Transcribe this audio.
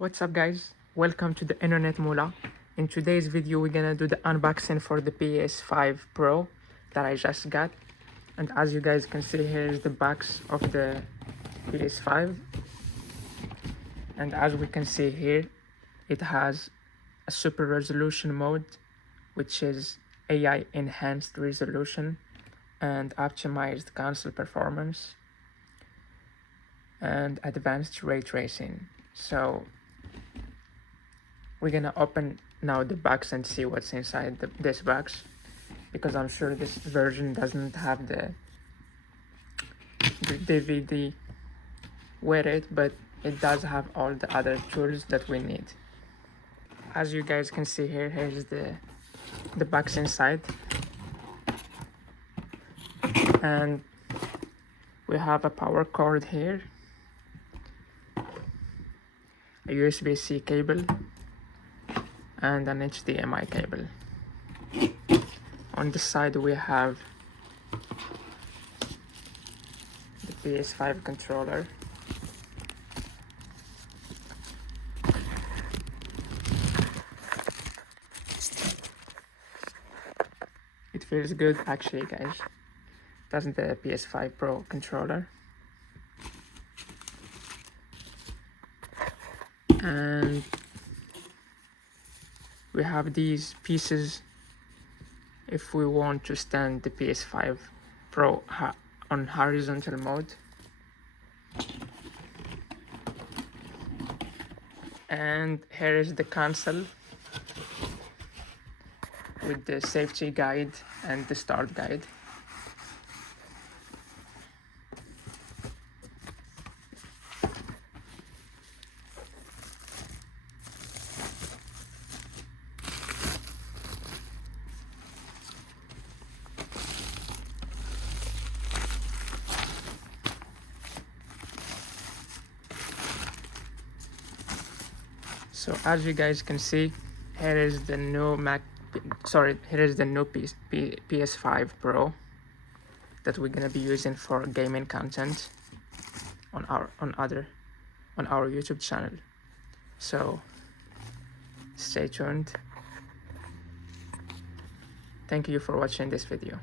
What's up guys, welcome to the Internet Mula. In today's video we're gonna do the unboxing for the PS5 Pro that I just got, and as you guys can see, here is the box of the PS5, and as we can see here, it has a super resolution mode, which is AI enhanced resolution and optimized console performance and advanced ray tracing. So we're gonna open now the box and see what's inside this box, because I'm sure this version doesn't have the DVD with it, but it does have all the other tools that we need. As you guys can see here, here's the box inside, and we have a power cord here, a USB-C cable, and an HDMI cable. On the side we have the PS5 controller, it feels good actually guys, doesn't the PS5 Pro controller? And we have these pieces if we want to stand the PS5 Pro on horizontal mode. And here is the console with the safety guide and the start guide. So as you guys can see, here is the new PS5 Pro that we're gonna be using for gaming content on our YouTube channel. So stay tuned. Thank you for watching this video.